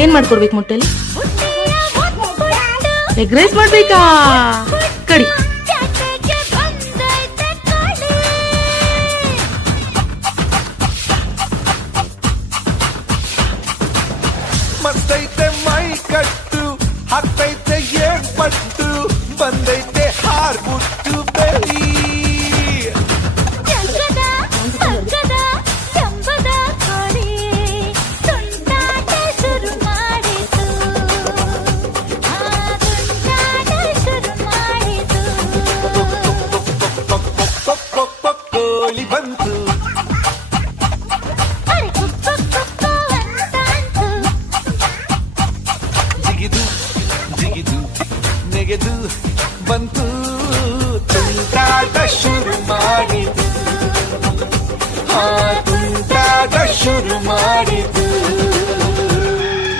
ಏನ್ ಮಾಡ್ಕೊಡ್ಬೇಕು ಮೊಟ್ಟೆಲಿ? Egg rice ಮಾಡ್ಬೇಕಾ? ಕಡಿ. ಮತ್ತೈತೆ ಮೈ ಕಟ್ಟು ಹತ್ತೈತೆ ಏರ್ಪಟ್ಟು ಬಂದೈತೆ ಹಾರ್ಬಿಟ್ಟು ಬೆಳಿ ಕೋಳಿ ಬಂತು ಜಿಗಿದು ಜಿಗಿದು ನೆಗೆದು ಬಂತು